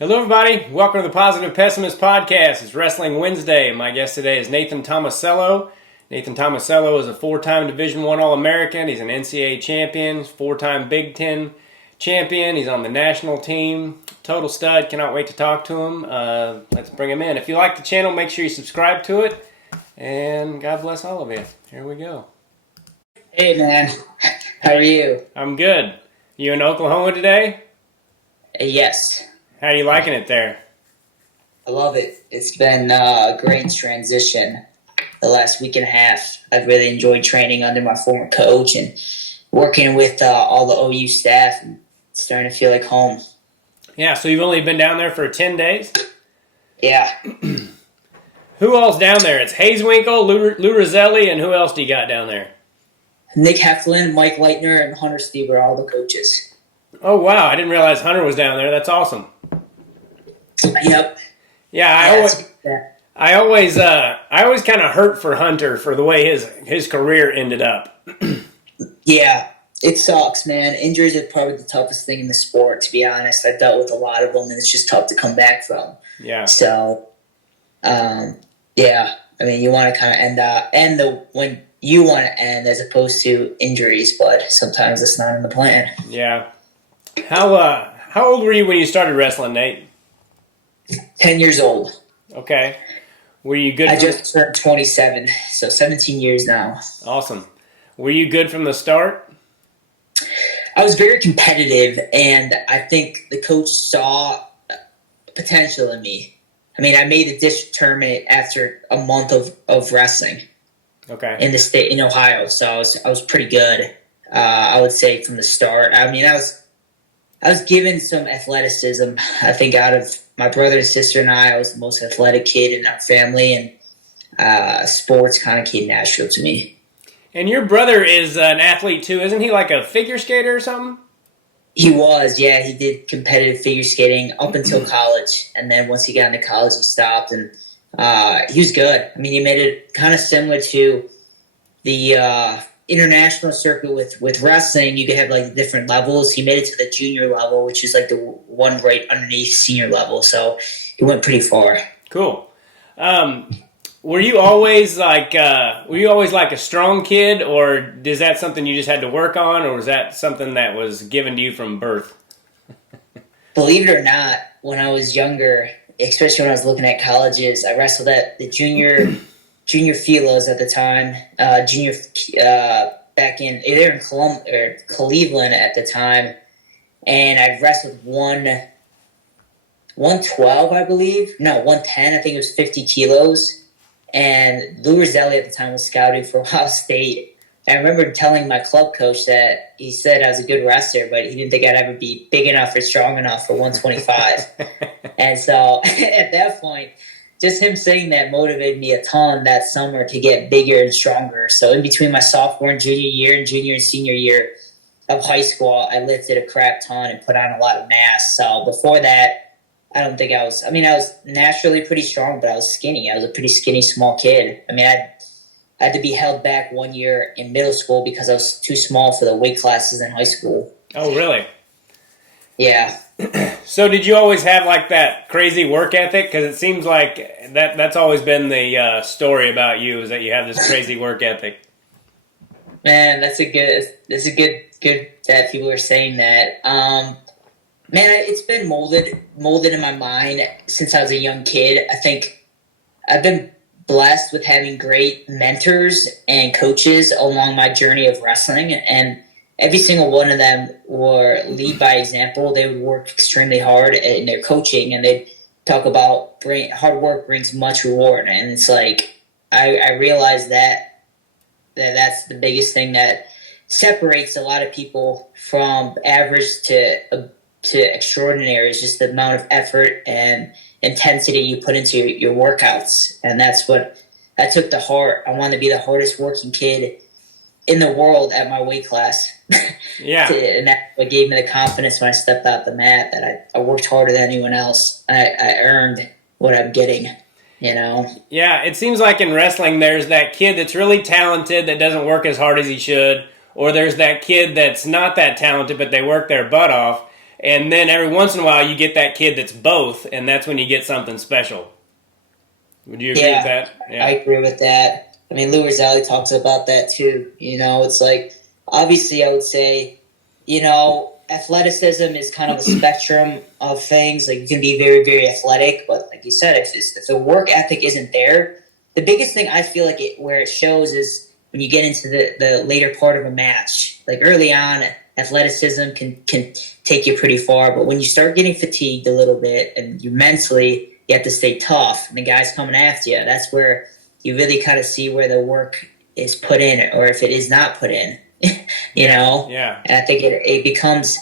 Hello, everybody. Welcome to the Positive Pessimist Podcast. It's Wrestling Wednesday. My guest today is Nathan Tomasello. Nathan Tomasello is a four-time Division I All-American. He's an NCAA champion, four-time Big Ten champion. He's on the national team. Total stud. Cannot wait to talk to him. Let's bring him in. If you like the channel, make sure you subscribe to it. And God bless all of you. Here we go. Hey, man. How are you? I'm good. You in Oklahoma today? Yes. How are you liking it there? I love it. It's been a great transition the last week and a half. I've really enjoyed training under my former coach and working with all the OU staff, and it's starting to feel like home. Yeah, so you've only been down there for 10 days? Yeah. Who else down there? It's Hayeswinkle, Lou Roselli, and who else do you got down there? Nick Heflin, Mike Leitner, and Hunter Steve are all the coaches. Oh, wow. I didn't realize Hunter was down there. That's awesome. Yep. Yeah, I always kind of hurt for Hunter for the way his career ended up. Yeah, it sucks, man. Injuries are probably the toughest thing in the sport, to be honest. I've dealt with a lot of them, and it's just tough to come back from. Yeah. So, yeah. I mean, you want to kind of end when you want to end as opposed to injuries, but sometimes it's not in the plan. Yeah. How old were you when you started wrestling, Nate? 10 years old. Okay. Were you good? I just turned 27, so 17 years now. Awesome. Were you good from the start? I was very competitive, and I think the coach saw potential in me. I mean, I made the district tournament after a month of wrestling. Okay. In the state, in Ohio, so I was pretty good. I would say from the start. I mean, I was given some athleticism. I think out of my brother and sister and I was the most athletic kid in our family, and sports kind of came natural to me. And your brother is an athlete too, isn't he? Like a figure skater or something? He was, yeah. He did competitive figure skating up until college, and then once he got into college, he stopped, and he was good. I mean, he made it kind of similar to the international circuit with wrestling. You could have like different levels. He made it to the junior level, which is like the one right underneath senior level. So he went pretty far. Cool. Were you always like a strong kid, or is that something you just had to work on, or was that something that was given to you from birth? Believe it or not, when I was younger, especially when I was looking at colleges, I wrestled at the junior Philos at the time, back in either in Cleveland at the time, and I wrestled 112, I believe. No, 110. I think it was 50 kilos. And Lou Roselli at the time was scouting for Ohio State. I remember telling my club coach that he said I was a good wrestler, but he didn't think I'd ever be big enough or strong enough for 125. And so at that point, just him saying that motivated me a ton that summer to get bigger and stronger. So in between my sophomore and junior year and junior and senior year of high school, I lifted a crap ton and put on a lot of mass. So before that, I was naturally pretty strong, but I was skinny. I was a pretty skinny, small kid. I mean, I had to be held back 1 year in middle school because I was too small for the weight classes in high school. Oh, really? Yeah. So did you always have like that crazy work ethic? Because it seems like that's always been the story about you, is that you have this crazy work ethic. Man, that's a good that people are saying that. Man, it's been molded in my mind since I was a young kid. I think I've been blessed with having great mentors and coaches along my journey of wrestling, and every single one of them were lead by example. They would work extremely hard in their coaching, and they talk about hard work brings much reward. And it's like I realized that's the biggest thing that separates a lot of people from average to extraordinary, is just the amount of effort and intensity you put into your workouts. And that's what I took to heart. I wanted to be the hardest working kid in the world at my weight class. Yeah. And that's what gave me the confidence when I stepped out the mat, that I worked harder than anyone else. I earned what I'm getting, you know? Yeah, it seems like in wrestling there's that kid that's really talented that doesn't work as hard as he should, or there's that kid that's not that talented but they work their butt off. And then every once in a while you get that kid that's both, and that's when you get something special. Would you agree with that? Yeah, I agree with that. I mean, Lou Rizzelli talks about that too. It's like, obviously I would say, athleticism is kind of a spectrum of things. Like, you can be very, very athletic, but like you said, if the work ethic isn't there, the biggest thing I feel like where it shows is when you get into the later part of a match. Like, early on, athleticism can take you pretty far, but when you start getting fatigued a little bit and you have to stay tough and the guy's coming after you, that's where you really kind of see where the work is put in, or if it is not put in. Yeah. And I think it becomes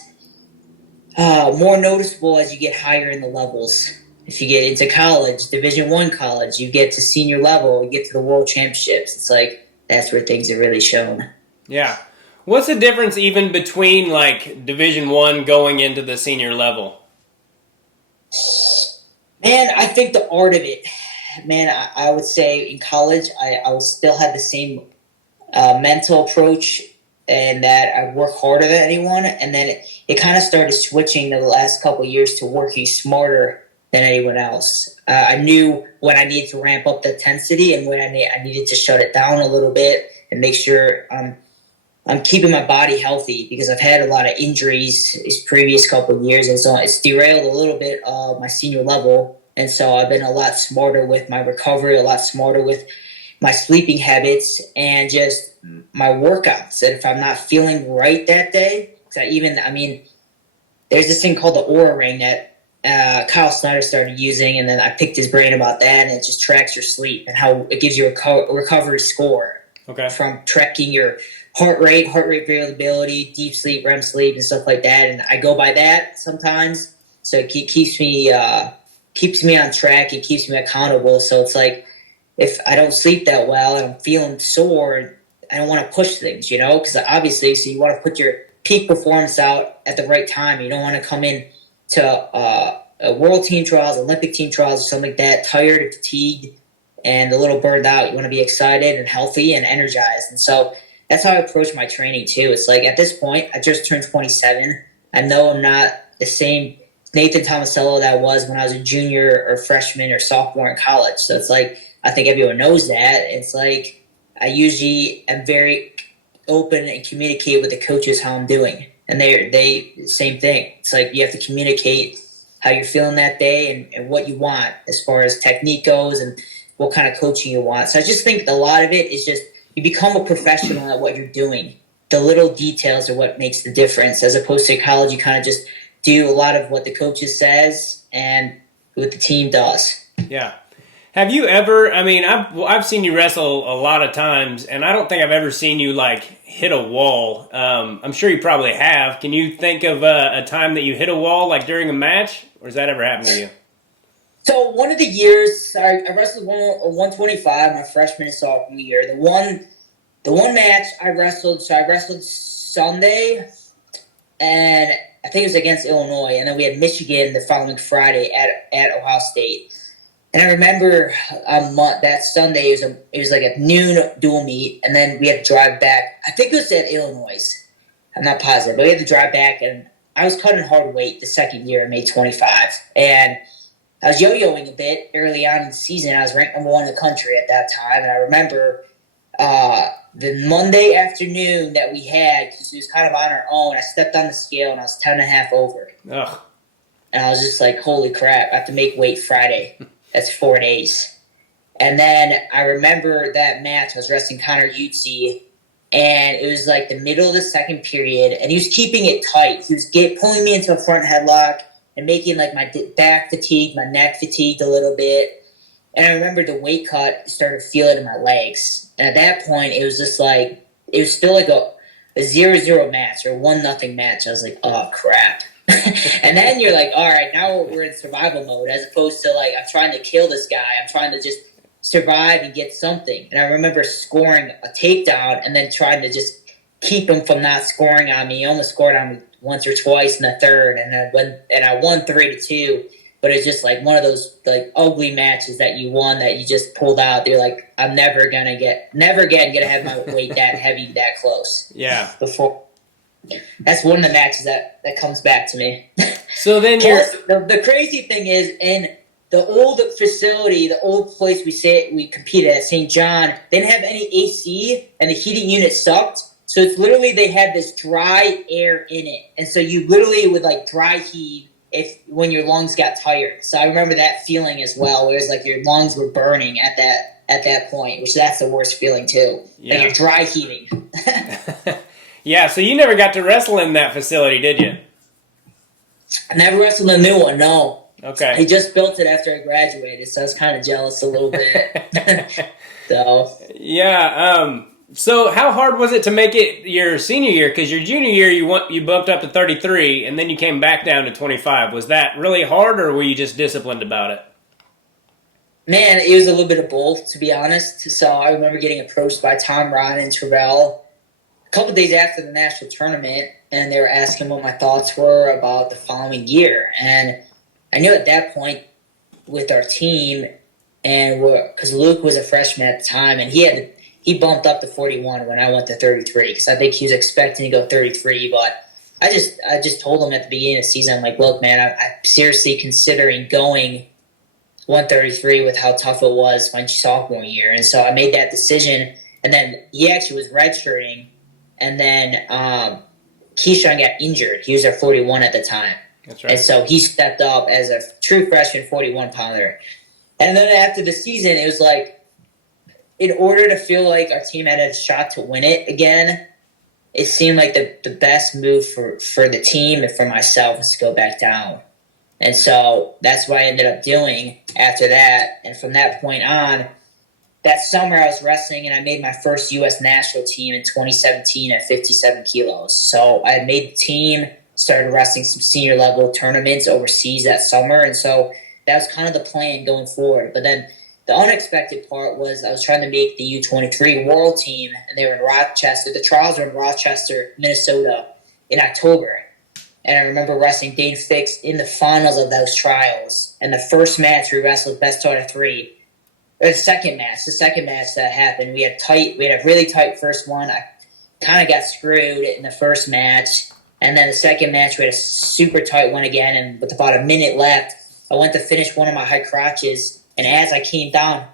more noticeable as you get higher in the levels. If you get into college, Division I college, you get to senior level, you get to the World Championships. It's like, that's where things are really shown. Yeah. What's the difference even between like Division I going into the senior level? Man, I think the art of it. Man, I would say in college, I would still have the same mental approach, and that I work harder than anyone. And then it kind of started switching the last couple of years to working smarter than anyone else. I knew when I needed to ramp up the intensity and when I needed to shut it down a little bit and make sure I'm keeping my body healthy, because I've had a lot of injuries these previous couple of years, and so it's derailed a little bit of my senior level. And so I've been a lot smarter with my recovery, a lot smarter with my sleeping habits, and just my workouts. And if I'm not feeling right that day, there's this thing called the Aura Ring that Kyle Snyder started using, and then I picked his brain about that, and it just tracks your sleep and how it gives you a recovery score. Okay. From tracking your heart rate variability, deep sleep, REM sleep, and stuff like that. And I go by that sometimes, so it keeps me on track. It keeps me accountable. So it's like, if I don't sleep that well and I'm feeling sore, I don't want to push things, because obviously, so you want to put your peak performance out at the right time. You don't want to come in to world team trials, Olympic team trials, or something like that, tired and fatigued and a little burned out. You want to be excited and healthy and energized. And so that's how I approach my training too. It's like, at this point, I just turned 27. I know I'm not the same Nathan Tomasello that I was when I was a junior or freshman or sophomore in college. So it's like, I think everyone knows that. It's like, I usually am very open and communicate with the coaches how I'm doing. And they same thing. It's like, you have to communicate how you're feeling that day and what you want as far as technique goes and what kind of coaching you want. So I just think a lot of it is just, you become a professional at what you're doing. The little details are what makes the difference, as opposed to college. You kind of just do a lot of what the coaches says and what the team does. Yeah. Have you ever, I've seen you wrestle a lot of times, and I don't think I've ever seen you like hit a wall. I'm sure you probably have. Can you think of a time that you hit a wall like during a match, or has that ever happened to you? So one of the years, I wrestled 125 my freshman and sophomore year. The one match I wrestled Sunday, and I think it was against Illinois, and then we had Michigan the following Friday at Ohio State. And I remember that Sunday, it was like a noon dual meet, and then we had to drive back. I think it was at Illinois. I'm not positive, but we had to drive back, and I was cutting hard weight the second year. I made 25, and I was yo-yoing a bit early on in the season. I was ranked number 1 in the country at that time, and I remember the Monday afternoon that we had, because it was kind of on our own, I stepped on the scale, and I was 10.5 over. Ugh. And I was just like, holy crap, I have to make weight Friday. That's 4 days. And then I remember that match, I was wrestling Connor Utsi, and it was like the middle of the second period, and he was keeping it tight. He was pulling me into a front headlock and making like my back fatigued, my neck fatigued a little bit. And I remember the weight cut started to feel it in my legs. And at that point, it was just like, it was still like a 0-0 match or 1-0 match. I was like, oh, crap. And then you're like, all right, now we're in survival mode, as opposed to like, I'm trying to kill this guy. I'm trying to just survive and get something. And I remember scoring a takedown and then trying to just keep him from not scoring on me. He almost scored on me once or twice in the third, and I won 3-2. But it's just like one of those like ugly matches that you won that you just pulled out. You're like, I'm never again gonna have my weight that heavy that close. Yeah. Before. That's one of the matches that comes back to me. So then Plus, the crazy thing is, in the old facility, the old place we competed at St. John, they didn't have any AC, and the heating unit sucked. So it's literally they had this dry air in it, and so you literally would like dry heave when your lungs got tired. So I remember that feeling as well, where it's like your lungs were burning at that point, which that's the worst feeling too. Yeah. Like you're dry heaving. Yeah, so you never got to wrestle in that facility, did you? I never wrestled a new one, no. Okay. He just built it after I graduated, so I was kind of jealous a little bit. So. Yeah. So how hard was it to make it your senior year? Because your junior year you bumped up to 33, and then you came back down to 25. Was that really hard, or were you just disciplined about it? Man, it was a little bit of both, to be honest. So I remember getting approached by Tom, Ron, and Terrell a couple days after the national tournament, and they were asking what my thoughts were about the following year. And I knew at that point with our team, and because Luke was a freshman at the time, and he bumped up to 41 when I went to 33, because I think he was expecting to go 33. But I just told him at the beginning of the season, I'm like, look, man, I'm seriously considering going 133 with how tough it was my sophomore year. And so I made that decision. And then he actually was redshirting. And then Keyshawn got injured. He was our 41 at the time. That's right. And so he stepped up as a true freshman 41-pounder. And then after the season, it was like, in order to feel like our team had a shot to win it again, it seemed like the best move for the team and for myself was to go back down. And so that's what I ended up doing after that. And from that point on, that summer I was wrestling, and I made my first U.S. national team in 2017 at 57 kilos. So I had made the team, started wrestling some senior level tournaments overseas that summer. And so that was kind of the plan going forward. But then the unexpected part was I was trying to make the U23 world team, and they were in Rochester. The trials were in Rochester, Minnesota in October. And I remember wrestling Dane Fix in the finals of those trials. And the first match we wrestled best out of three. Or the second match that happened, we had a really tight first one. I kind of got screwed in the first match. And then the second match, we had a super tight one again. And with about a minute left, I went to finish one of my high crotches. And as I came down,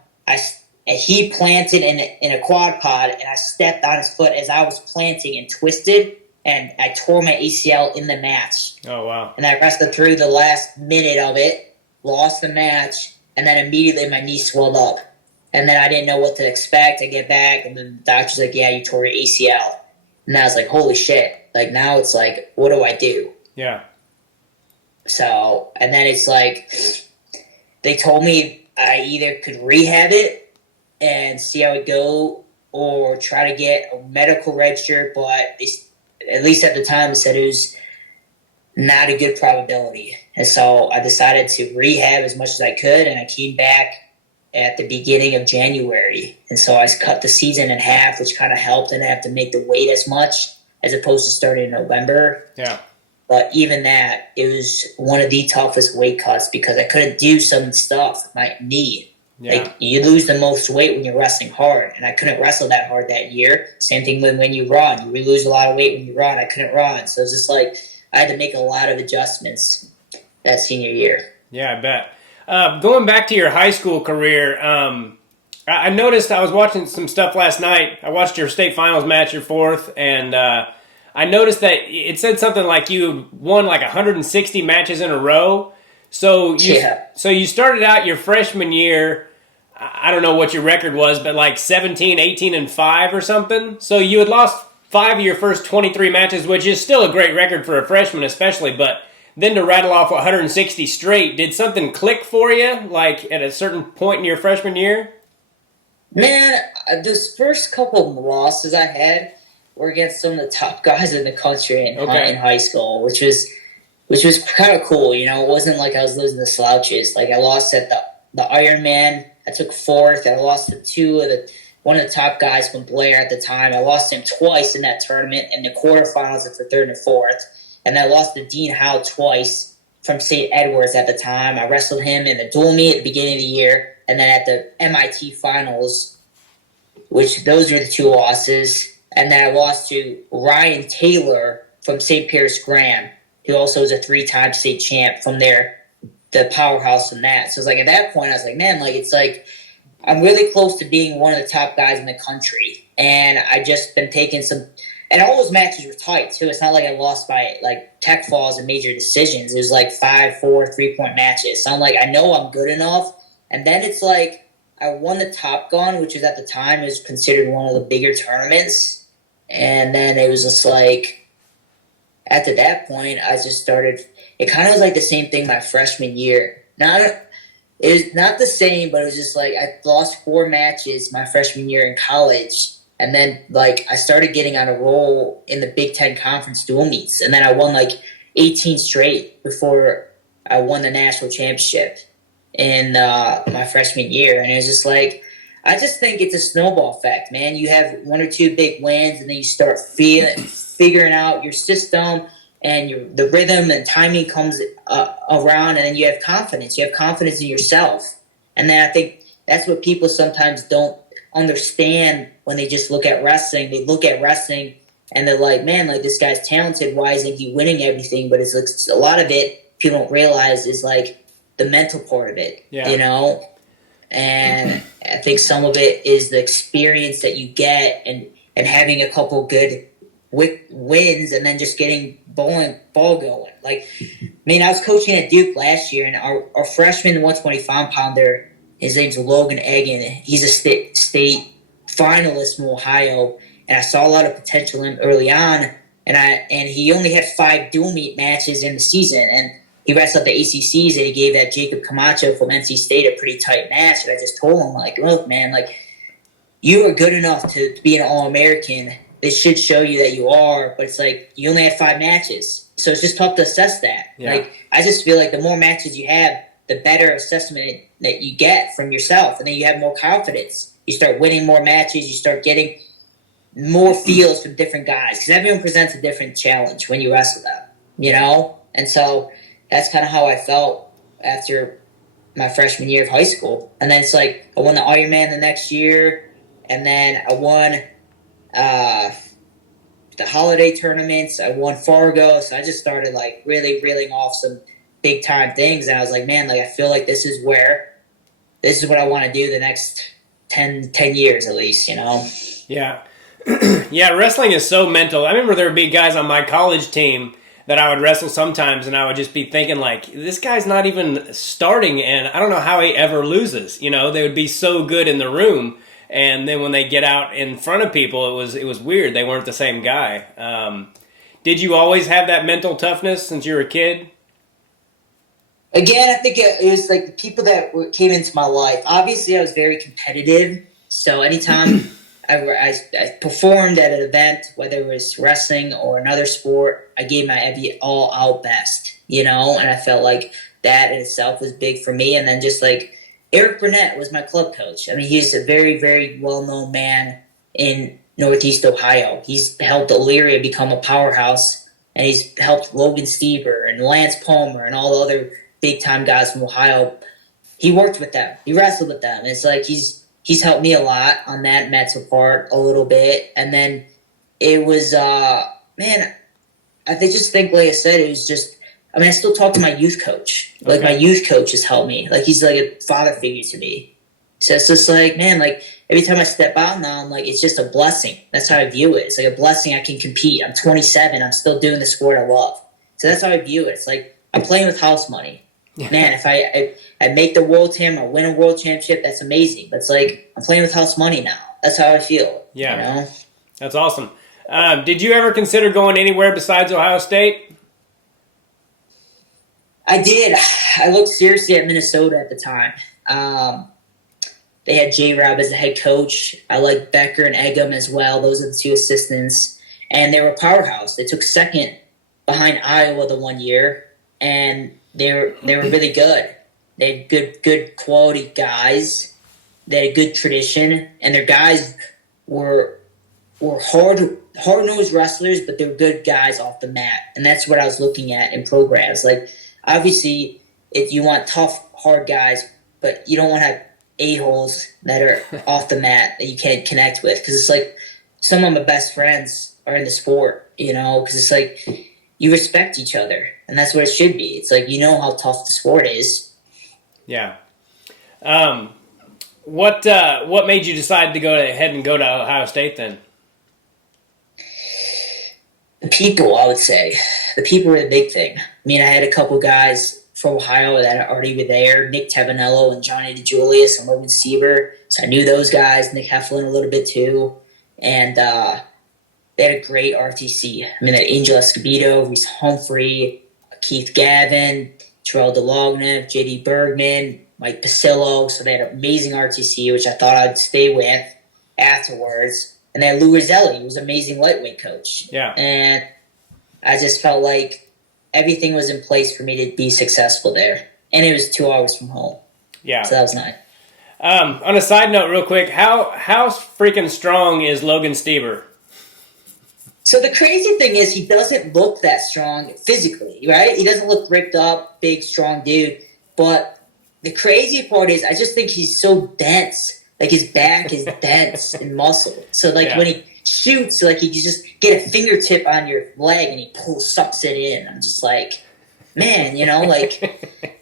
he planted in a quad pod, and I stepped on his foot as I was planting and twisted. And I tore my ACL in the match. Oh, wow. And I wrestled through the last minute of it, lost the match, and then immediately my knee swelled up. And then I didn't know what to expect. I get back, and then the doctor's like, yeah, you tore your ACL. And I was like, holy shit. Like, now it's like, what do I do? Yeah. So, and then it's like, they told me I either could rehab it and see how it go, or try to get a medical red shirt, but at least at the time, it said it was not a good probability. And so I decided to rehab as much as I could, and I came back at the beginning of January. And so I cut the season in half, which kind of helped. I didn't have to make the weight as much as opposed to starting in November. Yeah. But even that, it was one of the toughest weight cuts because I couldn't do some stuff, my knee. Yeah. Like, you lose the most weight when you're wrestling hard, and I couldn't wrestle that hard that year. Same thing when you run. You lose a lot of weight when you run. I couldn't run. So it's just like I had to make a lot of adjustments that senior year. Yeah, I bet. Going back to your high school career, I noticed I was watching some stuff last night. I watched your state finals match, your fourth, and I noticed that it said something like you won like 160 matches in a row. So you started out your freshman year, I don't know what your record was, but like 17, 18, and 5 or something. So you had lost 5 of your first 23 matches, which is still a great record for a freshman especially, but then to rattle off 160 straight, did something click for you, like at a certain point in your freshman year? Man, those first couple of losses I had were against some of the top guys in the country in high school, which was kind of cool. You know, it wasn't like I was losing the slouches. Like, I lost at the Ironman. I took fourth. I lost to one of the top guys from Blair at the time. I lost him twice in that tournament in the quarterfinals for third and fourth. And I lost to Dean Howe twice from St. Edwards at the time. I wrestled him in the dual meet at the beginning of the year, and then at the MIT finals, which those were the 2 losses. And then I lost to Ryan Taylor from St. Pierce Graham, who also is a 3-time state champ from there, the powerhouse from that. So it's like at that point, I was like, man, like it's like I'm really close to being one of the top guys in the country. And I just been taking some, and all those matches were tight too. It's not like I lost by like tech falls and major decisions. It was like 5-4 3-point matches. So I'm like, I know I'm good enough. And then it's like I won the Top Gun, which was at the time was considered one of the bigger tournaments. And then it was just like, after that point, I just started. It kind of was like the same thing my freshman year. It was not the same, but it was just like I lost 4 matches my freshman year in college. And then, like, I started getting on a roll in the Big Ten Conference dual meets. And then I won, like, 18 straight before I won the national championship in my freshman year. And it was just like, I just think it's a snowball effect, man. You have 1 or 2 big wins, and then you start figuring out your system and the rhythm and timing comes around, and then you have confidence. You have confidence in yourself. And then I think that's what people sometimes don't understand when they just look at wrestling. They look at wrestling and they're like, man, like this guy's talented. Why isn't he winning everything? But it's like a lot of it people don't realize is like the mental part of it, you know? And I think some of it is the experience that you get and having a couple good wins and then just getting ball going. Like, I mean, I was coaching at Duke last year, and our freshman 125-pounder, his name's Logan Egan. He's a state finalist from Ohio, and I saw a lot of potential in him early on. And he only had 5 dual meet matches in the season, and he wrestled the ACCs, and he gave that Jacob Camacho from NC State a pretty tight match. And I just told him, like, look, man, like, you are good enough to be an All-American. This should show you that you are, but it's like you only had 5 matches. So it's just tough to assess that. Yeah. Like, I just feel like the more matches you have, the better assessment that you get from yourself. And then you have more confidence. You start winning more matches. You start getting more feels from different guys. Because everyone presents a different challenge when you wrestle them, you know? And so that's kind of how I felt after my freshman year of high school. And then it's like I won the Ironman the next year. And then I won the holiday tournaments. I won Fargo. So I just started like really reeling off some big time things. And I was like, man, like I feel like this is what I want to do the next 10 years at least, you know? Yeah. Yeah, wrestling is so mental. I remember there would be guys on my college team that I would wrestle sometimes, and I would just be thinking, like, this guy's not even starting, and I don't know how he ever loses. You know, they would be so good in the room, and then when they get out in front of people, it was weird. They weren't the same guy. Did you always have that mental toughness since you were a kid? Again, I think it was like the people that came into my life. Obviously, I was very competitive, so anytime I performed at an event, whether it was wrestling or another sport, I gave my all-out best, you know, and I felt like that in itself was big for me. And then just like Eric Burnett was my club coach. I mean, he's a very, very well-known man in Northeast Ohio. He's helped Elyria become a powerhouse, and he's helped Logan Stieber and Lance Palmer and all the other big-time guys from Ohio. He worked with them. He wrestled with them. It's like he's helped me a lot on that mental part a little bit. And then it was, man, I just think, like I said, it was just, I mean, I still talk to my youth coach. Like, my youth coach has helped me. Like, he's like a father figure to me. So it's just like, man, like, every time I step out now, I'm like, it's just a blessing. That's how I view it. It's like a blessing I can compete. I'm 27. I'm still doing the sport I love. So that's how I view it. It's like I'm playing with house money. Yeah. Man, if I make the world team or win a world championship, that's amazing. But it's like I'm playing with house money now. That's how I feel. Yeah, you know? That's awesome. Did you ever consider going anywhere besides Ohio State? I did. I looked seriously at Minnesota at the time. They had J-Rob as the head coach. I liked Becker and Eggum as well. Those are the 2 assistants. And they were a powerhouse. They took second behind Iowa the one year, and they were really good. They had good quality guys. They had good tradition, and their guys were hard-nosed wrestlers, but they were good guys off the mat. And that's what I was looking at in programs. Like, obviously, if you want tough, hard guys, but you don't want to have a-holes that are off the mat that you can't connect with. Because it's like some of my best friends are in the sport, because it's like you respect each other, and that's what it should be. It's like, how tough the sport is. Yeah. What made you decide to go ahead and go to Ohio State then? The people, I would say. The people were the big thing. I mean, I had a couple guys from Ohio that already were there, Nick Tavanello and Johnny DeJulius and Logan Sieber. So I knew those guys, Nick Heflin a little bit too. And they had a great RTC. I mean, that Angel Escobedo, Reese Humphrey, Keith Gavin, Terrell DeLogna, JD Bergman, Mike Pasillo. So they had an amazing RTC, which I thought I'd stay with afterwards. And then Lou Roselli, who was an amazing lightweight coach. Yeah. And I just felt like everything was in place for me to be successful there. And it was 2 hours from home. Yeah. So that was nice. On a side note, real quick, how freaking strong is Logan Stieber? So the crazy thing is he doesn't look that strong physically, right? He doesn't look ripped up, big, strong dude. But the crazy part is I just think he's so dense. Like, his back is dense and muscle. So, like, when he shoots, like, you just get a fingertip on your leg and he sucks it in. I'm just like, man, like,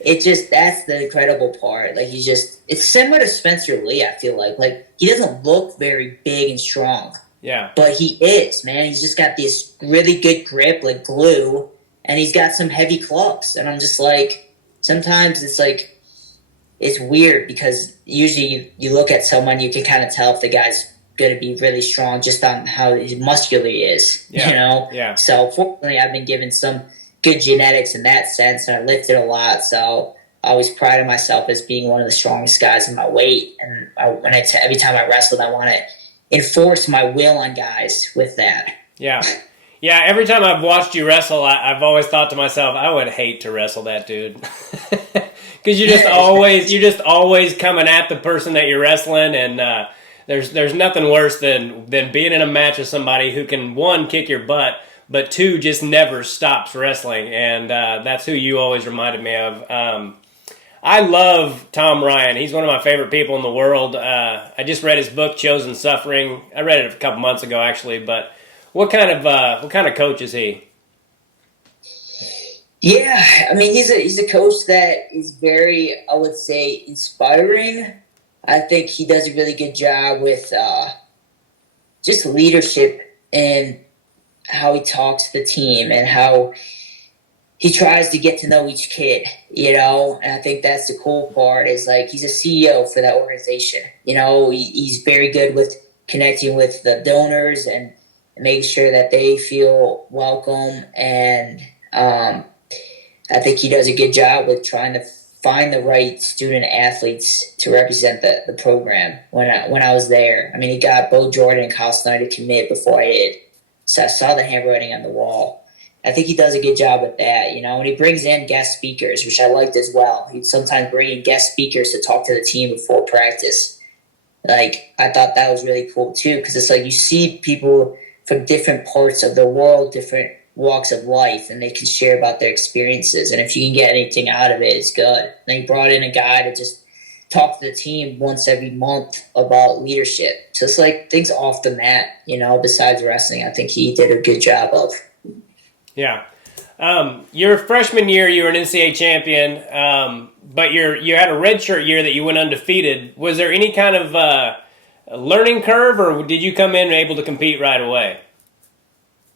that's the incredible part. Like, it's similar to Spencer Lee, I feel like. Like, he doesn't look very big and strong. Yeah. But he is, man. He's just got this really good grip, like glue, and he's got some heavy clubs. And I'm just like, sometimes it's like, it's weird because usually you look at someone, you can kind of tell if the guy's going to be really strong just on how muscular he is, Yeah. So fortunately, I've been given some good genetics in that sense, and I lifted a lot. So I always prided myself as being one of the strongest guys in my weight. And every time I wrestled, I want to enforce my will on guys with that. Yeah. Yeah, every time I've watched you wrestle, I've always thought to myself, I would hate to wrestle that dude. Because you're just always coming at the person that you're wrestling, and there's nothing worse than being in a match with somebody who can, one, kick your butt, but two, just never stops wrestling, and that's who you always reminded me of. I love Tom Ryan. He's one of my favorite people in the world. I just read his book, Chosen Suffering. I read it a couple months ago, actually, but what kind of coach is he? Yeah, I mean, he's a coach that is very, I would say, inspiring. I think he does a really good job with just leadership and how he talks to the team and how he tries to get to know each kid, and I think that's the cool part is, like, he's a CEO for that organization. He's very good with connecting with the donors and making sure that they feel welcome, and I think he does a good job with trying to find the right student athletes to represent the program. When I was there, I mean, he got Bo Jordan and Kyle Snyder to commit before I did, so I saw the handwriting on the wall. I think he does a good job with that, and he brings in guest speakers, which I liked as well. He'd sometimes bring in guest speakers to talk to the team before practice. Like, I thought that was really cool too, because it's like you see people from different parts of the world, different walks of life, and they can share about their experiences. And if you can get anything out of it, it's good. And he brought in a guy to just talk to the team once every month about leadership. So it's like things off the mat, besides wrestling. I think he did a good job of. Yeah. Your freshman year, you were an NCAA champion, but you had a redshirt year that you went undefeated. Was there any kind of learning curve, or did you come in able to compete right away?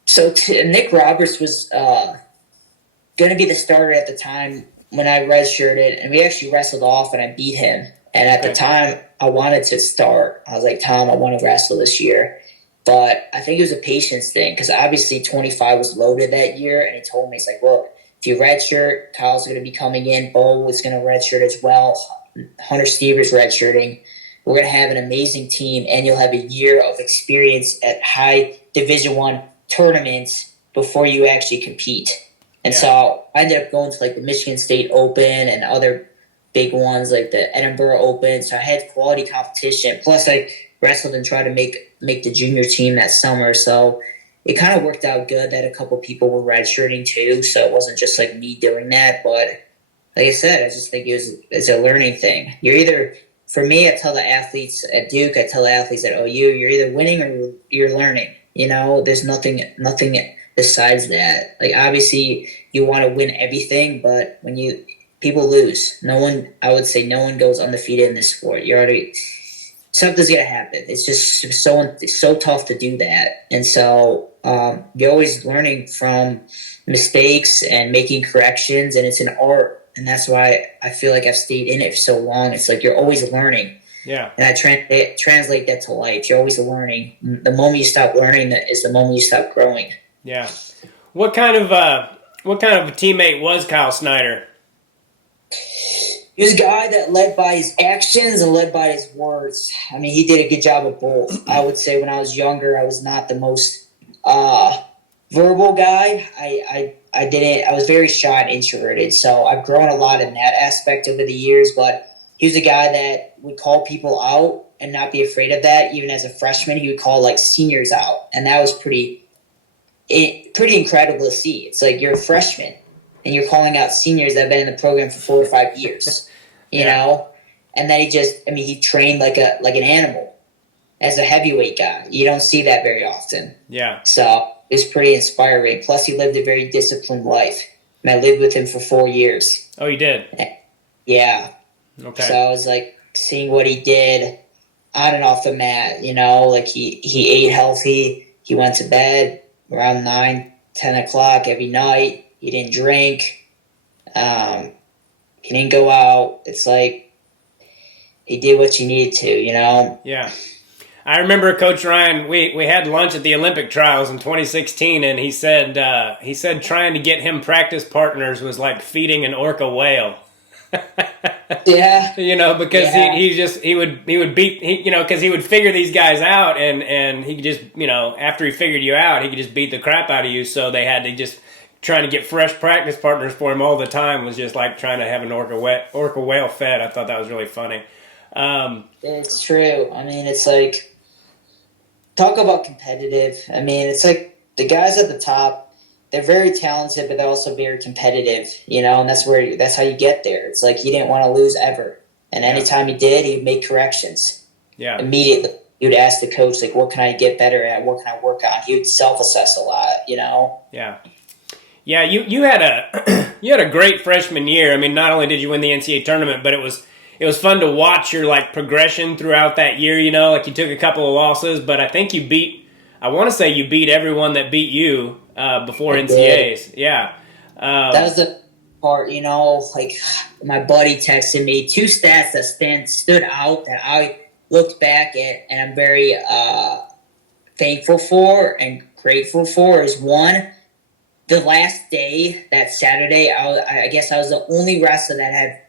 So Nick Roberts was going to be the starter at the time when I redshirted, and we actually wrestled off, and I beat him. And at the time, I wanted to start. I was like, Tom, I want to wrestle this year. But I think it was a patience thing, because obviously 25 was loaded that year, and he told me, he's like, look, if you redshirt, Kyle's going to be coming in, Bo was going to redshirt as well, Hunter Stever's redshirting. We're going to have an amazing team, and you'll have a year of experience at high Division I tournaments before you actually compete. And so I ended up going to, like, the Michigan State Open and other big ones like the Edinburgh Open. So I had quality competition. Plus, I wrestled and tried to make the junior team that summer. So it kind of worked out good that a couple people were redshirting too. So it wasn't just like me doing that. But like I said, I just think it's a learning thing. You're either for me, I tell the athletes at Duke, I tell the athletes at OU, you're either winning or you're learning. There's nothing besides that. Like, obviously, you want to win everything, but when people lose, I would say no one goes undefeated in this sport. Something's gonna happen. It's just so tough to do that, and so you're always learning from mistakes and making corrections, and it's an art. And that's why I feel like I've stayed in it for so long. It's like you're always learning. Yeah. And I translate that to life. You're always learning. The moment you stop learning is the moment you stop growing. Yeah. What kind of a teammate was Kyle Snyder? He was a guy that led by his actions and led by his words. I mean, he did a good job of both. I would say when I was younger, I was not the most verbal guy. I was very shy and introverted, so I've grown a lot in that aspect over the years, but he was a guy that would call people out and not be afraid of that. Even as a freshman, he would call like seniors out, and that was pretty incredible to see. It's like you're a freshman and you're calling out seniors that have been in the program for 4 or 5 years, you know? And then he trained like an animal as a heavyweight guy. You don't see that very often. Yeah. So it was pretty inspiring. Plus, he lived a very disciplined life. And I lived with him for 4 years. Oh, you did? Yeah. Okay. So I was like seeing what he did on and off the mat, like he ate healthy. He went to bed around 9, 10 o'clock every night. He didn't drink. He didn't go out. It's like he did what you needed to, Yeah. I remember Coach Ryan, we had lunch at the Olympic trials in 2016, and he said trying to get him practice partners was like feeding an orca whale. Yeah. Because he would beat, because he would figure these guys out, and he could just, after he figured you out, he could just beat the crap out of you. So they had to just trying to get fresh practice partners for him all the time was just like trying to have an orca whale fed. I thought that was really funny. It's true. I mean, it's like, talk about competitive. I mean, it's like the guys at the top, they're very talented, but they're also very competitive, and that's how you get there. It's like he didn't want to lose ever. And anytime he did, he'd make corrections. Yeah. Immediately. He would ask the coach, like, what can I get better at? What can I work on? He would self-assess a lot, Yeah. Yeah, you had a great freshman year. I mean, not only did you win the NCAA tournament, but it was fun to watch your progression throughout that year. You took a couple of losses, but I think you beat everyone that beat you before NCAAs. Yeah, that was the part. My buddy texted me 2 stats that stood out that I looked back at, and I'm very thankful for and grateful for. Is one. The last day, that Saturday, I guess I was the only wrestler that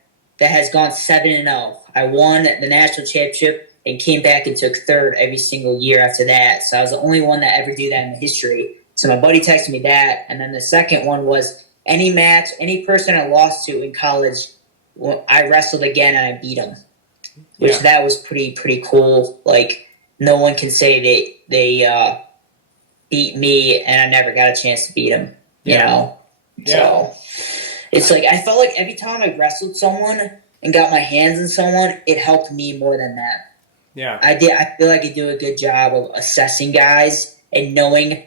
has gone 7-0. I won the national championship and came back and took third every single year after that. So I was the only one that ever do that in the history. So my buddy texted me that. And then the second one was any person I lost to in college, I wrestled again and I beat them. Which that was pretty cool. Like, no one can say they beat me and I never got a chance to beat them. So it's like I felt like every time I wrestled someone and got my hands on someone, it helped me more than that. Yeah, I feel like I do a good job of assessing guys and knowing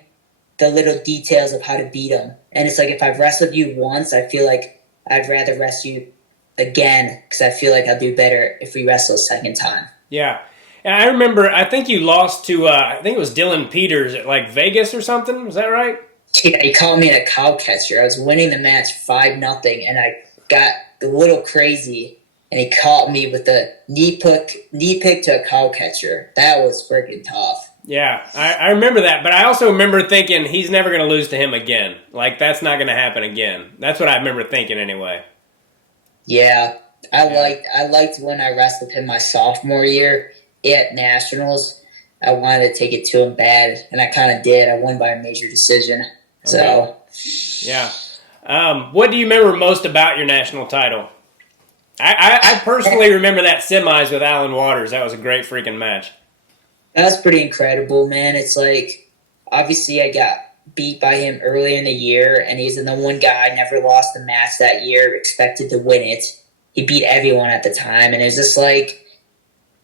the little details of how to beat them. And it's like if I've wrestled you once, I feel like I'd rather wrestle you again because I feel like I'll do better if we wrestle a second time. Yeah. And I remember, I think you lost to, I think it was Dylan Peters at Vegas or something. Was that right? Yeah, he called me a cow catcher. I was winning the match 5-0, and I got a little crazy, and he caught me with a knee pick to a cow catcher. That was freaking tough. Yeah, I remember that, but I also remember thinking he's never going to lose to him again. That's not going to happen again. That's what I remember thinking anyway. Yeah, I liked when I wrestled him my sophomore year at Nationals. I wanted to take it to him bad, and I kind of did. I won by a major decision. Okay. So, yeah. What do you remember most about your national title? I personally remember that semis with Alan Waters. That was a great freaking match. That was pretty incredible, man. It's like, obviously I got beat by him early in the year, and he's the number one guy, never lost a match that year, expected to win it. He beat everyone at the time, and it was just like,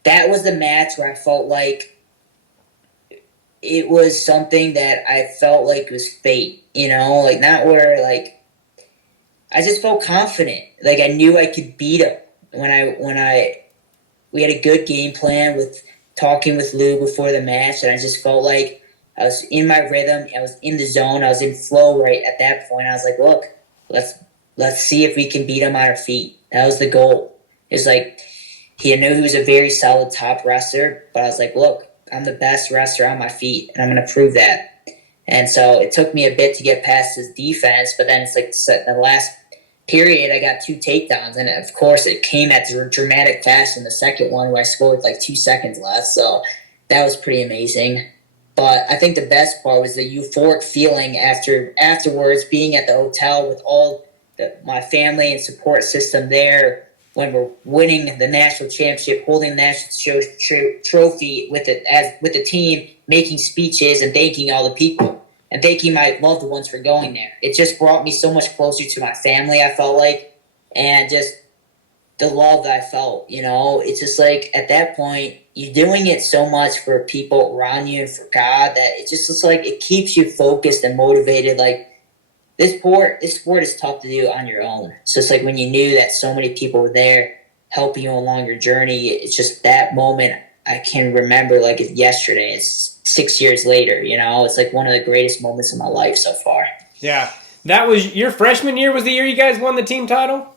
that was the match where I felt like it was something that I felt like was fate, like not where like I just felt confident. Like I knew I could beat him we had a good game plan with talking with Lou before the match, and I just felt like I was in my rhythm, I was in the zone, I was in flow right at that point. I was like, look, let's see if we can beat him on our feet. That was the goal. It's like he knew he was a very solid top wrestler, but I was like, look, I'm the best wrestler on my feet, and I'm going to prove that. And so it took me a bit to get past his defense, but then it's like the last period, I got 2 takedowns, and of course it came at dramatic fashion. The second one where I scored with like 2 seconds left, so that was pretty amazing. But I think the best part was the euphoric feeling afterwards, being at the hotel with all my family and support system there when we're winning the national championship, holding the national trophy with the team, making speeches and thanking all the people and thanking my loved ones for going there. It just brought me so much closer to my family, I felt like, and just the love that I felt, It's just like at that point, you're doing it so much for people around you and for God that it just looks like it keeps you focused and motivated. Like this sport is tough to do on your own. So it's like when you knew that so many people were there helping you along your journey, it's just that moment I can remember like it's yesterday. It's 6 years later, It's like one of the greatest moments of my life so far. Yeah. That was your freshman year was the year you guys won the team title?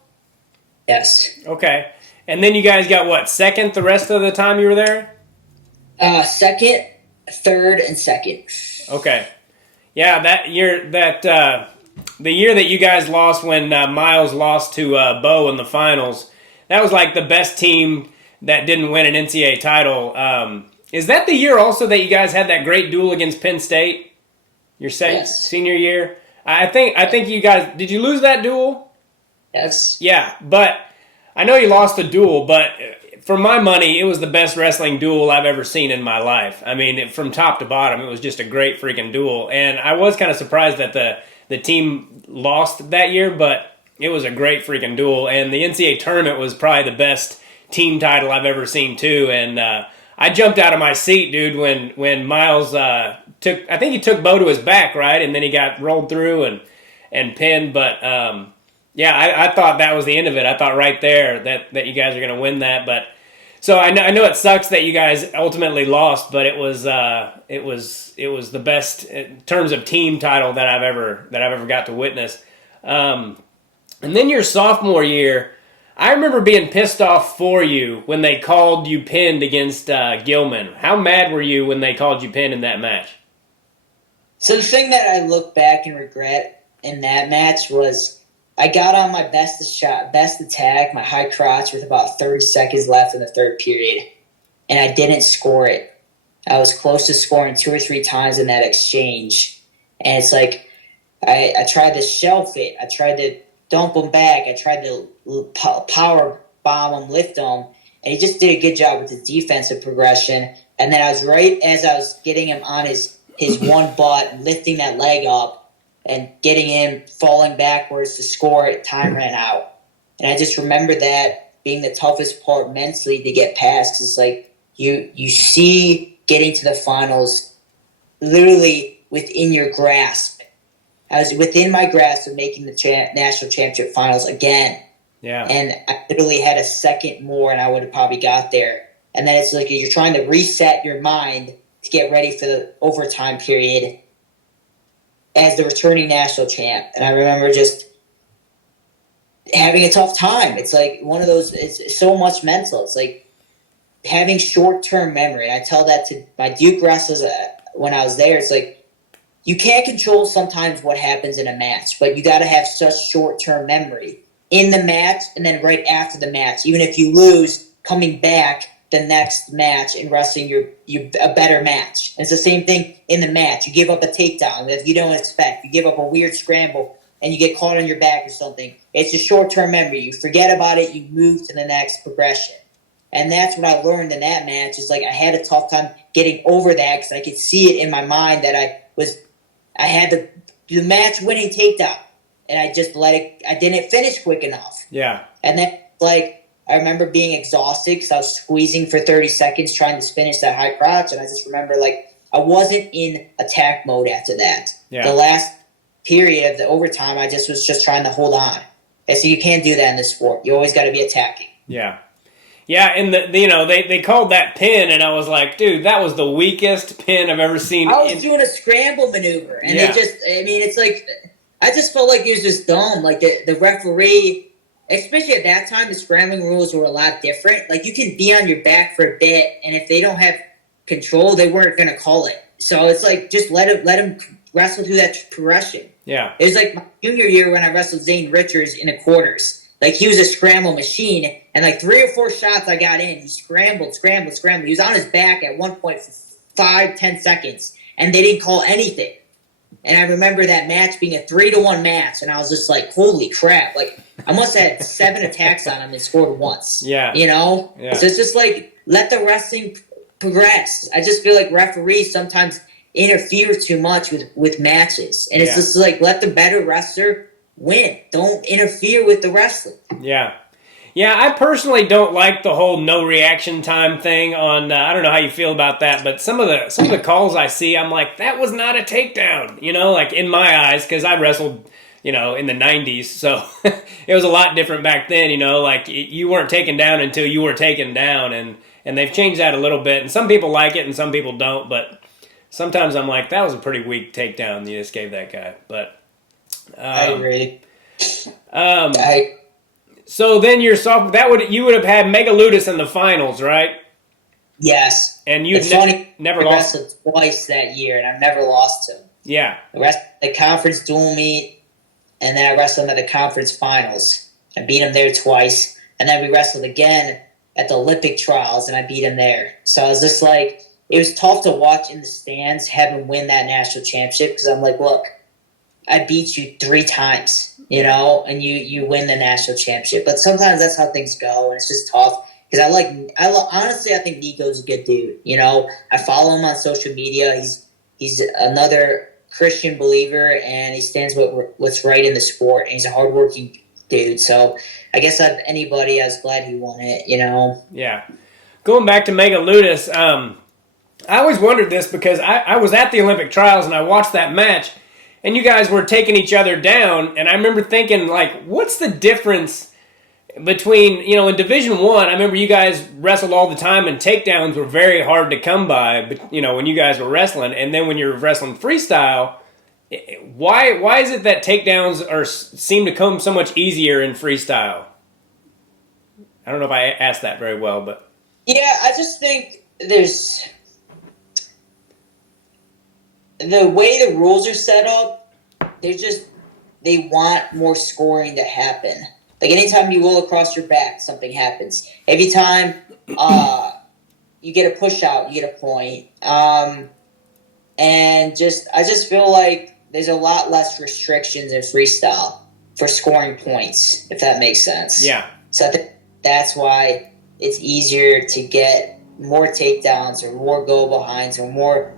Yes. Okay. And then you guys got what, second the rest of the time you were there? Second, third, and second. Okay. Yeah, that year, the year that you guys lost when Miles lost to Bo in the finals, that was like the best team that didn't win an NCAA title. Is that the year also that you guys had that great duel against Penn State? Your senior year? I think you guys, did you lose that duel? Yes. Yeah, but I know you lost the duel, but for my money, it was the best wrestling duel I've ever seen in my life. I mean, from top to bottom, it was just a great freaking duel. And I was kind of surprised that the team lost that year, but it was a great freaking duel. And the NCAA tournament was probably the best team title I've ever seen, too. And I jumped out of my seat, dude, when Miles I think he took Bo to his back, right? And then he got rolled through and pinned, but... yeah, I thought that was the end of it. I thought right there that you guys are going to win that. But so I know it sucks that you guys ultimately lost, but it was the best in terms of team title that I've ever got to witness. And then your sophomore year, I remember being pissed off for you when they called you pinned against Gilman. How mad were you when they called you pinned in that match? So the thing that I look back and regret in that match was I got on my best attack, my high crotch, with about 30 seconds left in the third period, and I didn't score it. I was close to scoring 2 or 3 times in that exchange, and it's like I tried to shelf it. I tried to dump him back. I tried to power bomb him, lift him, and he just did a good job with his defensive progression. And then I was right as I was getting him on his one butt, lifting that leg up, and getting him falling backwards to score it, time ran out. And I just remember that being the toughest part mentally to get past, because it's like you see getting to the finals literally within your grasp. I was within my grasp of making the national championship finals again. Yeah. And I literally had a second more and I would have probably got there. And then it's like you're trying to reset your mind to get ready for the overtime period as the returning national champ. And I remember just having a tough time. It's like one of those, it's so much mental. It's like having short-term memory. And I tell that to my Duke wrestlers when I was there. It's like you can't control sometimes what happens in a match, but you got to have such short-term memory in the match and then right after the match. Even if you lose, coming back the next match and wrestling a better match. And it's the same thing in the match. You give up a takedown that you don't expect. You give up a weird scramble and you get caught on your back or something. It's a short-term memory. You forget about it. You move to the next progression. And that's what I learned in that match. Is like I had a tough time getting over that because I could see it in my mind that I had the match-winning takedown. And I just let it – I didn't finish quick enough. Yeah. And then like – I remember being exhausted because I was squeezing for 30 seconds trying to finish that high crotch, and I just remember like I wasn't in attack mode after that. Yeah. The last period of the overtime, I just was just trying to hold on. And so you can't do that in this sport. You always got to be attacking. Yeah. Yeah, and they called that pin, and I was like, dude, that was the weakest pin I've ever seen. I was doing a scramble maneuver, and it's like, I just felt like it was just dumb. Like the referee, especially at that time, the scrambling rules were a lot different. Like you can be on your back for a bit, and if they don't have control, they weren't going to call it. So it's like, just let him wrestle through that progression. Yeah. It was like my junior year when I wrestled Zane Richards in the quarters. Like, he was a scramble machine, and like 3 or 4 shots I got in, he scrambled. He was on his back at one point for 5-10 seconds, and they didn't call anything. And I remember that match being a 3-1 match, and I was just like, holy crap. Like, I must have had 7 attacks on him and scored once. Yeah. You know? Yeah. So it's just like, let the wrestling progress. I just feel like referees sometimes interfere too much with matches. And it's just like, let the better wrestler win. Don't interfere with the wrestling. Yeah. Yeah, I personally don't like the whole no reaction time thing on, I don't know how you feel about that, but some of the calls I see, I'm like, that was not a takedown, you know, like in my eyes, because I wrestled, you know, in the 90s, so it was a lot different back then, you know, like you weren't taken down until you were taken down, and they've changed that a little bit, and some people like it and some people don't, but sometimes I'm like, that was a pretty weak takedown you just gave that guy, but... I agree. So then you would have had Megaludis in the finals, right? Yes. And you never lost twice that year, and I've never lost to him. Yeah. I wrestled the conference dual meet, and then I wrestled him at the conference finals. I beat him there twice, and then we wrestled again at the Olympic trials, and I beat him there. So I was just like, it was tough to watch in the stands, have him win that national championship, because I'm like, look, I beat you 3 times, you know, and you win the national championship. But sometimes that's how things go, and it's just tough. Because honestly, I think Nico's a good dude. You know, I follow him on social media. He's another Christian believer, and he stands what's right in the sport. And he's a hardworking dude. So I guess anybody, I was glad he won it. You know. Yeah. Going back to Megaludis, I always wondered this because I was at the Olympic trials and I watched that match. And you guys were taking each other down, and I remember thinking, like, what's the difference between, you know, in Division I remember you guys wrestled all the time, and takedowns were very hard to come by, but, you know, when you guys were wrestling, and then when you're wrestling freestyle, why is it that takedowns seem to come so much easier in freestyle? I don't know if I asked that very well, but... Yeah, I just think there's... The way the rules are set up, they want more scoring to happen. Like, anytime you roll across your back, something happens. Every time you get a push out, you get a point. And I just feel like there's a lot less restrictions in freestyle for scoring points, if that makes sense. Yeah. So I think that's why it's easier to get more takedowns or more go-behinds or more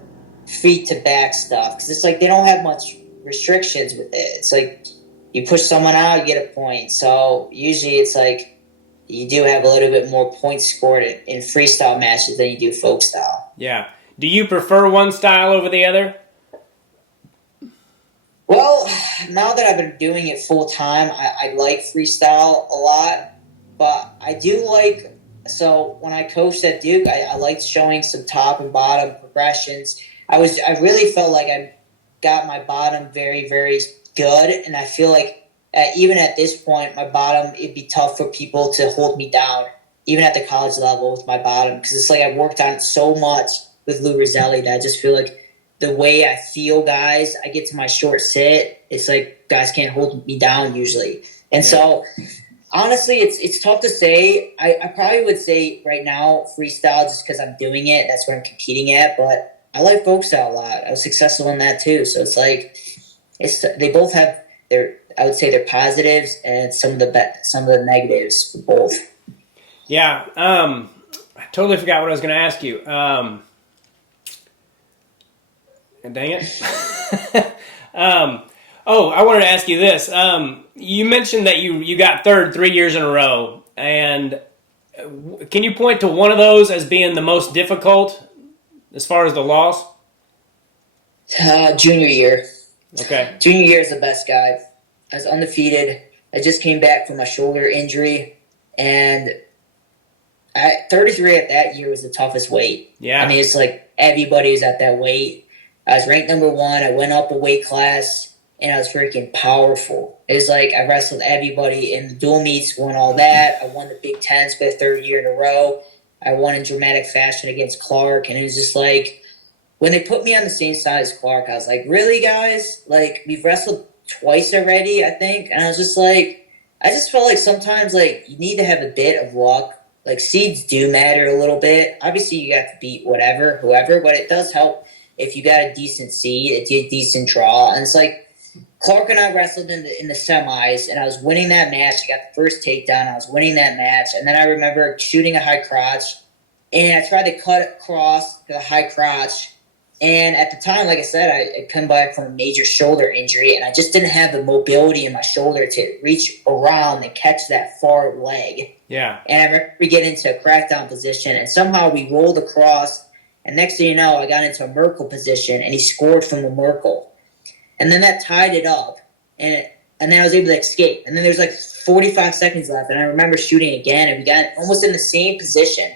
feet to back stuff, because it's like they don't have much restrictions with it. It's like you push someone out, you get a point. So usually it's like you do have a little bit more points scored in freestyle matches than you do folk style. Yeah. Do you prefer one style over the other? Well, now that I've been doing it full time, I like freestyle a lot, but I do like, so when I coached at Duke, I liked showing some top and bottom progressions. I really felt like I got my bottom very, very good, and I feel like even at this point, my bottom, it'd be tough for people to hold me down, even at the college level with my bottom, because it's like I've worked on it so much with Lou Roselli that I just feel like the way I feel guys, I get to my short sit, it's like guys can't hold me down usually. And so, honestly, it's tough to say. I probably would say right now freestyle just because I'm doing it. That's what I'm competing at, but I like folk style a lot. I was successful in that too. So it's like they both have I would say their positives and some of the negatives for both. Yeah. I totally forgot what I was going to ask you. Dang it. I wanted to ask you this. You mentioned that you got third 3 years in a row, and Can you point to one of those as being the most difficult as far as the loss? Junior year. Okay. Junior year is the best guy. I was undefeated. I just came back from a shoulder injury, and 33 at that year was the toughest weight. Yeah. I mean, it's like everybody was at that weight. I was ranked number 1. I went up a weight class, and I was freaking powerful. It was like I wrestled everybody in the dual meets, won all that. I won the Big Tens for the 3rd year in a row. I won in dramatic fashion against Clark, and it was just like, when they put me on the same side as Clark, I was like, really, guys? Like, we've wrestled twice already, I think. And I was just like, I just felt like sometimes, like, you need to have a bit of luck. Like, seeds do matter a little bit. Obviously, you got to beat whoever, but it does help if you got a decent seed, a decent draw. And it's like, Clark and I wrestled in the semis, and I was winning that match. I got the first takedown. I was winning that match. And then I remember shooting a high crotch, and I tried to cut across to the high crotch. And at the time, like I said, I come back from a major shoulder injury, and I just didn't have the mobility in my shoulder to reach around and catch that far leg. Yeah. And I remember we get into a crackdown position, and somehow we rolled across, and next thing you know, I got into a Merkle position, and he scored from the Merkle. And then that tied it up, and then I was able to escape. And then there's like 45 seconds left, and I remember shooting again, and we got almost in the same position.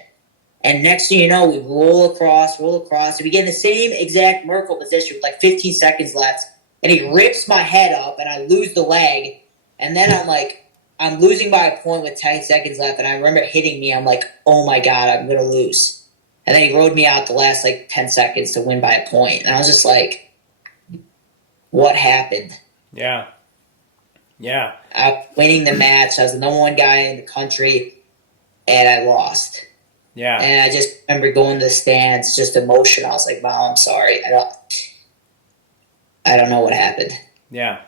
And next thing you know, we roll across, and we get in the same exact Merkle position with like 15 seconds left. And he rips my head up, and I lose the leg. And then I'm losing by a point with 10 seconds left. And I remember hitting me. I'm like, oh my God, I'm going to lose. And then he rode me out the last like 10 seconds to win by a point. And I was just like, what happened? Yeah. Yeah. I was winning the match. I was the number 1 guy in the country, and I lost. Yeah. And I just remember going to the stands, just emotional. I was like, "Mom, I'm sorry. I don't know what happened." Yeah.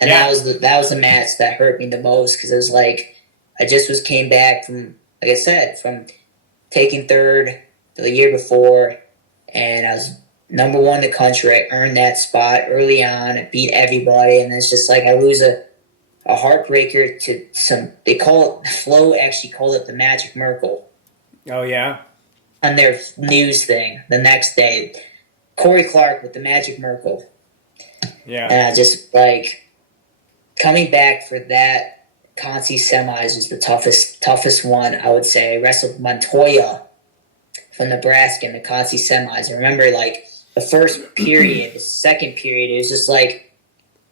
And that was the match that hurt me the most, because it was like I just came back from, like I said, from taking 3rd the year before, and I was number 1 in the country. I earned that spot early on. I beat everybody, and it's just like I lose a heartbreaker to some. They call it, Flo actually called it the Magic Merkle. Oh, yeah? On their news thing the next day. Corey Clark with the Magic Merkle. Yeah. And I just, like, coming back for that Conci semis was the toughest one, I would say. I wrestled Montoya from Nebraska in the Conci semis. I remember, like, the first period, the second period, it was just like,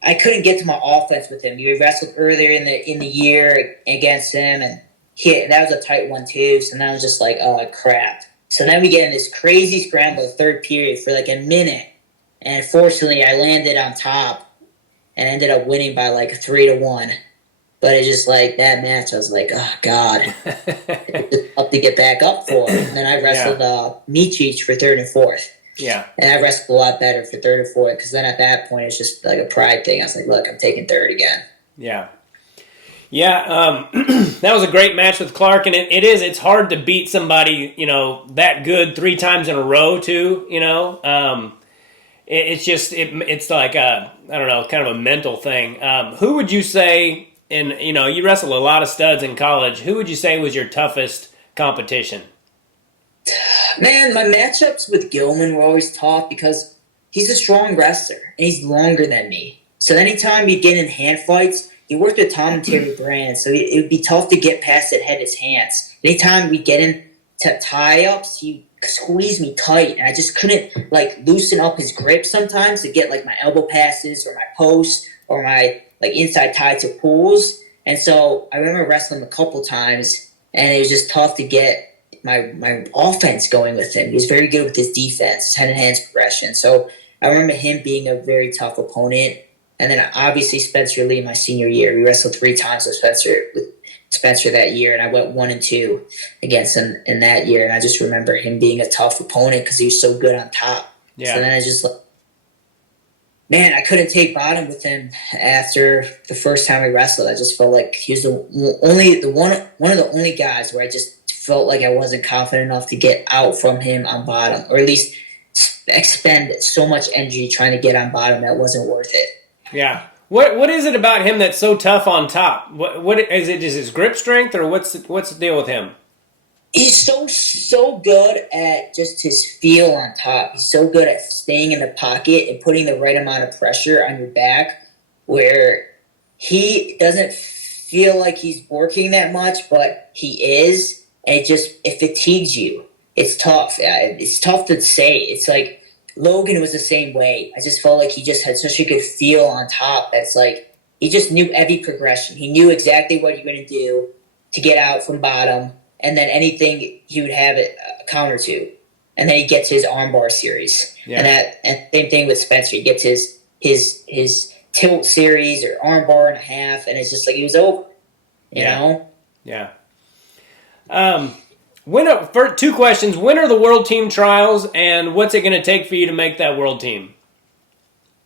I couldn't get to my offense with him. We wrestled earlier in the year against him, and that was a tight one too. So then I was just like, oh crap. So then we get in this crazy scramble, the 3rd period, for like a minute, and fortunately I landed on top and ended up winning by like 3-1. But it's just like that match, I was like, oh God, it's up to get back up for. And then I wrestled Michich for 3rd and 4th. Yeah. And I wrestled a lot better for 3rd and 4th, because then at that point it's just like a pride thing. I was like, look, I'm taking 3rd again. Yeah. Yeah, that was a great match with Clark, and it's hard to beat somebody, that good 3 times in a row too, it's like I don't know, kind of a mental thing. Who would you say, and you wrestled a lot of studs in college, who would you say was your toughest competition? Man, my matchups with Gilman were always tough, because he's a strong wrestler, and he's longer than me. So anytime you get in hand fights, he worked with Tom and Terry Brand, so it would be tough to get past that head his hands. Anytime we get into tie-ups, he squeezed me tight, and I just couldn't, loosen up his grip sometimes to get, my elbow passes or my posts or my, inside tie to pulls. And so I remember wrestling him a couple times, and it was just tough to get my offense going with him. He was very good with his defense, his hand and hands progression. So I remember him being a very tough opponent. And then obviously Spencer Lee my senior year. We wrestled 3 times with Spencer that year, and I went 1-2 against him in that year. And I just remember him being a tough opponent because he was so good on top. Yeah. So then I just I couldn't take bottom with him after the first time we wrestled. I just felt like he was one of the only guys where I just felt like I wasn't confident enough to get out from him on bottom, or at least expend so much energy trying to get on bottom that wasn't worth it. Yeah. What is it about him that's so tough on top? What is it? Just his grip strength, or what's the deal with him? He's so good at just his feel on top. He's so good at staying in the pocket and putting the right amount of pressure on your back, where he doesn't feel like he's working that much, but he is, and it fatigues you. It's tough. It's tough to say. It's like Logan was the same way. I just felt like he just had such a good feel on top. That's like he just knew every progression. He knew exactly what you're going to do to get out from bottom, and then anything he would have a counter to, and then he gets his armbar series. Yeah. And same thing with Spencer. He gets his tilt series or armbar and a half, and it's just like he was over. You know? Yeah. For 2 questions. When are the World Team Trials, and what's it going to take for you to make that World Team?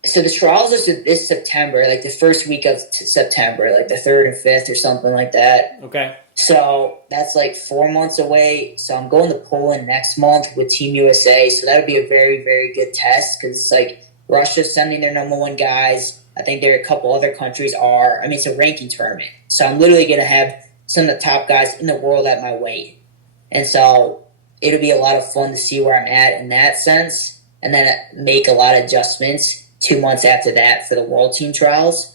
So the trials is this September, like the first week of September, like the 3rd and 5th or something like that. Okay. So that's like 4 months away. So I'm going to Poland next month with Team USA. So that would be a very, very good test because it's like Russia's sending their number 1 guys. I think there are a couple other countries are. I mean, it's a ranking tournament. So I'm literally going to have some of the top guys in the world at my weight. And so it'll be a lot of fun to see where I'm at in that sense, and then make a lot of adjustments 2 months after that for the World Team Trials.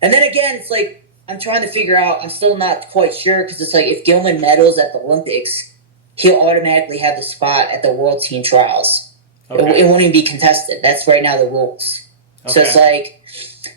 And then again, it's like I'm trying to figure out, I'm still not quite sure, because it's like if Gilman medals at the Olympics, he'll automatically have the spot at the World Team Trials. Okay. It won't even be contested. That's right now the rules. Okay. So it's like,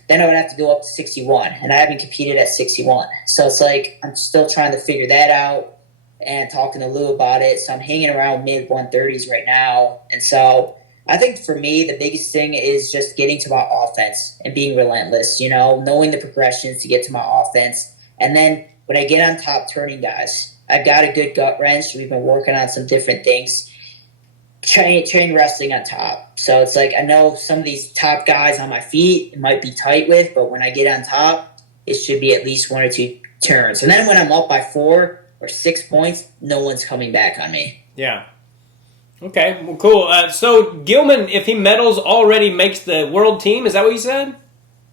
then I would have to go up to 61, and I haven't competed at 61. So it's like I'm still trying to figure that out and talking to Lou about it. So I'm hanging around mid-130s right now. And so I think for me, the biggest thing is just getting to my offense and being relentless, knowing the progressions to get to my offense. And then when I get on top, turning guys. I've got a good gut wrench. We've been working on some different things. Train wrestling on top. So it's like I know some of these top guys on my feet it might be tight with, but when I get on top, it should be at least 1 or 2 turns. And then when I'm up by 4 or 6 points, no one's coming back on me. Yeah. Okay, well, cool. So Gilman, if he medals, already makes the world team. Is that what you said?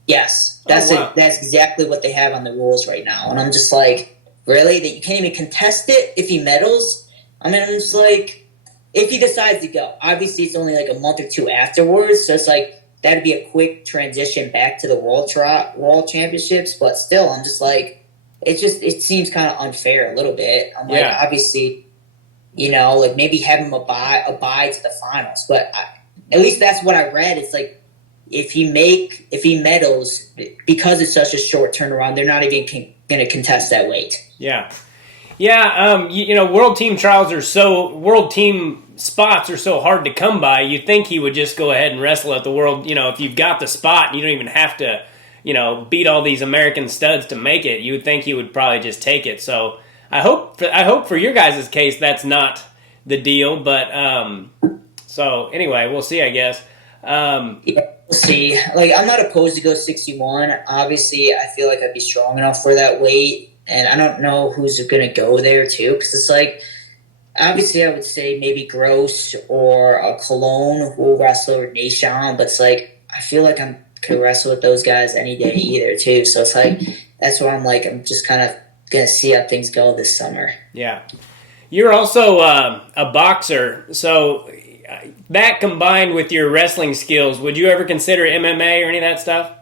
Yes. That's That's exactly what they have on the rules right now. And I'm just like, really? That you can't even contest it if he medals? I mean, I'm just like, if he decides to go. Obviously, it's only like a month or 2 afterwards, so it's like that'd be a quick transition back to the world championships. But still, I'm just like, it seems kind of unfair a little bit. I'm like, obviously, like maybe have him abide to the finals. But at least that's what I read. It's like if he medals, because it's such a short turnaround, they're not even going to contest that weight. Yeah. Yeah, world team trials world team spots are so hard to come by. You think he would just go ahead and wrestle at the world, if you've got the spot and you don't even have to, beat all these American studs to make it. You would think he would probably just take it. So I hope for your guys' case that's not the deal. But so anyway, we'll see, I guess. Yeah, we'll see. Like, I'm not opposed to go 61. Obviously, I feel like I'd be strong enough for that weight. And I don't know who's going to go there, too, because it's like, obviously, I would say maybe Gross or Cologne will wrestle or Nation, but it's like, I feel like I could wrestle with those guys any day either, too. So it's like, that's why I'm just kind of going to see how things go this summer. Yeah. You're also a boxer, so that combined with your wrestling skills, would you ever consider MMA or any of that stuff?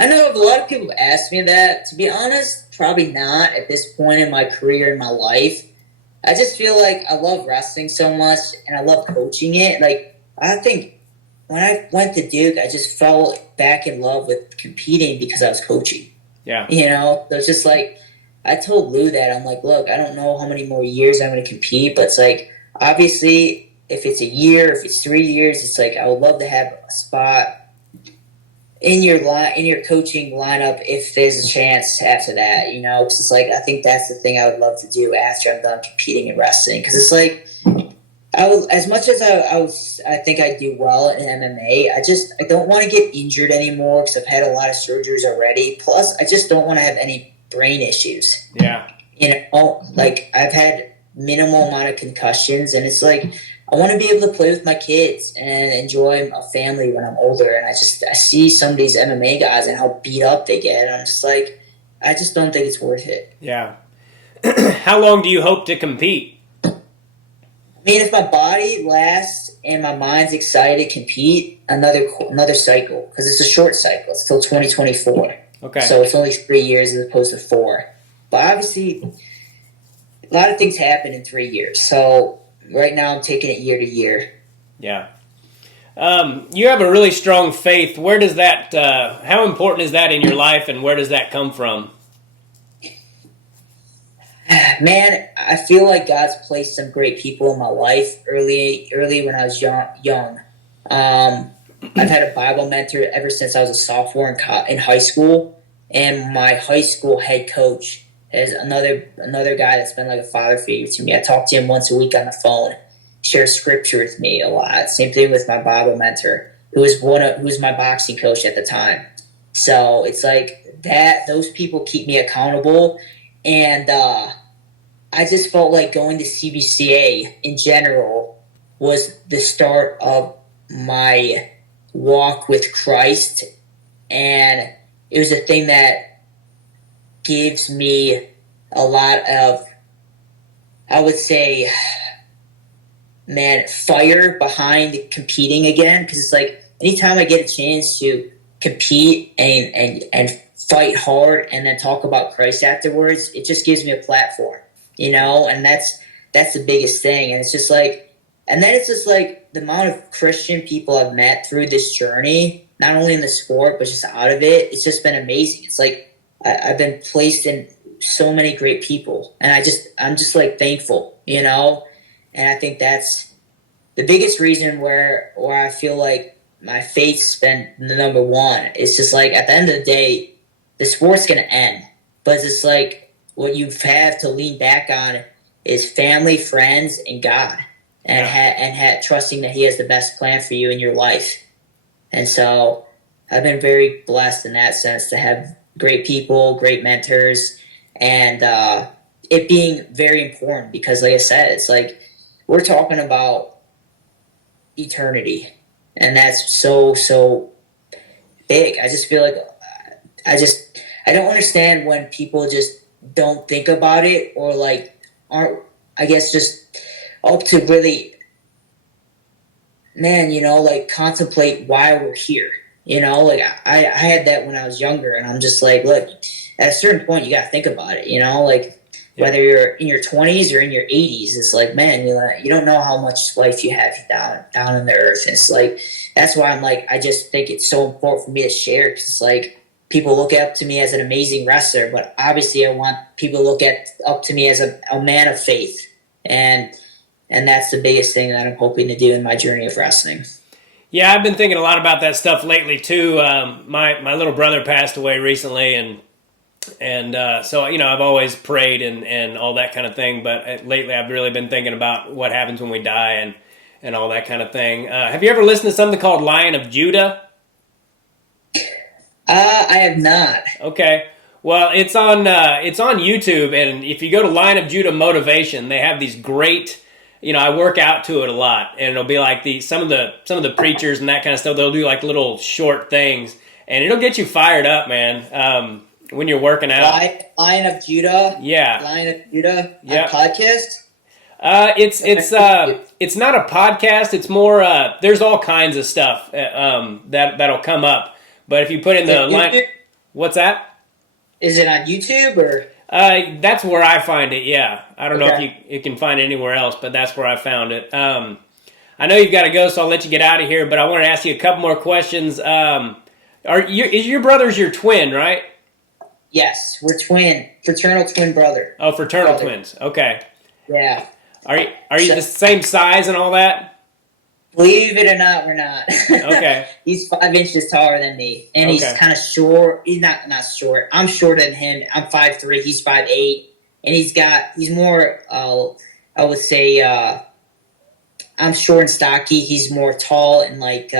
I know a lot of people ask me that. To be honest, probably not at this point in my career, in my life. I just feel like I love wrestling so much, and I love coaching it. Like, I think when I went to Duke, I just fell back in love with competing because I was coaching. Yeah. So it's just like, I told Lou that. I'm like, look, I don't know how many more years I'm going to compete, but it's like, obviously, if it's a year, if it's 3 years, it's like I would love to have a spot in your coaching lineup if there's a chance after that, because it's like I think that's the thing I would love to do after I'm done competing in wrestling, because it's like as much as I think I do well in MMA, I don't want to get injured anymore because I've had a lot of surgeries already. Plus, I just don't want to have any brain issues. Yeah, like I've had minimal amount of concussions, and it's like I want to be able to play with my kids and enjoy a family when I'm older. And I see some of these MMA guys and how beat up they get. And I'm just like, I just don't think it's worth it. Yeah. How long do you hope to compete? I mean, if my body lasts and my mind's excited to compete, another cycle, because it's a short cycle. It's till 2024. Okay. So it's only 3 years as opposed to 4. But obviously, a lot of things happen in 3 years. So right now I'm taking it year to year. Yeah. You have a really strong faith. Where does that, how important is that in your life, and where does that come from? Man, I feel like God's placed some great people in my life early when I was young. I've had a Bible mentor ever since I was a sophomore in high school, and my high school head coach is another guy that's been like a father figure to me. I talk to him once a week on the phone, shares scripture with me a lot. Same thing with my Bible mentor, who was my boxing coach at the time. So it's like that. Those people keep me accountable, and I just felt like going to CBCA in general was the start of my walk with Christ, and it was a thing that gives me a lot of, I would say, man, fire behind competing again, because it's like anytime I get a chance to compete and fight hard and then talk about Christ afterwards, it just gives me a platform, and that's the biggest thing. And it's just like, and then it's just like the amount of Christian people I've met through this journey, not only in the sport, but just out of it, it's just been amazing. It's like I've been placed in so many great people, and I'm just like thankful, and I think that's the biggest reason where I feel like my faith's been the number one. It's just like at the end of the day, the sport's going to end, but it's like what you have to lean back on is family, friends, and God, and trusting that He has the best plan for you in your life. And so I've been very blessed in that sense to have great people, great mentors, and it being very important because, like I said, it's like we're talking about eternity, and that's so big. I just feel like I don't understand when people just don't think about it, or like aren't, I guess, just up to really, man, like contemplate why we're here. Like I had that when I was younger, and I'm just like, look, at a certain point you got to think about it, like whether you're in your 20s or in your 80s, it's like, man, you don't know how much life you have down on the earth. And it's like, that's why I'm like, I just think it's so important for me to share, because it's like people look up to me as an amazing wrestler, but obviously I want people to look up to me as a man of faith, and that's the biggest thing that I'm hoping to do in my journey of wrestling. Yeah, I've been thinking a lot about that stuff lately too. My little brother passed away recently, and so I've always prayed and all that kind of thing. But lately, I've really been thinking about what happens when we die and all that kind of thing. Have you ever listened to something called Lion of Judah? I have not. Okay. Well, it's on YouTube, and if you go to Lion of Judah Motivation, they have these great. I work out to it a lot, and it'll be like some of the preachers and that kind of stuff. They'll do like little short things, and it'll get you fired up, man. When you're working out. Lion of Judah. Yeah. Lion of Judah. Yeah. Podcast. It's not a podcast. It's more. There's all kinds of stuff that'll come up. But if you put in the line, what's that? Is it on YouTube or? That's where I find it. Yeah, I don't know if you can find it anywhere else, but that's where I found it. I know you've got to go, so I'll let you get out of here. But I want to ask you a couple more questions. Is your brother's your twin, right? Yes, we're fraternal twin brother. Oh, fraternal twins. Okay. Yeah. Are you the same size and all that? Believe it or not, we're not. Okay. He's 5 inches taller than me, and he's kind of short. He's not short. I'm shorter than him. I'm 5'3". He's 5'8", and he's more. I would say I'm short and stocky. He's more tall and like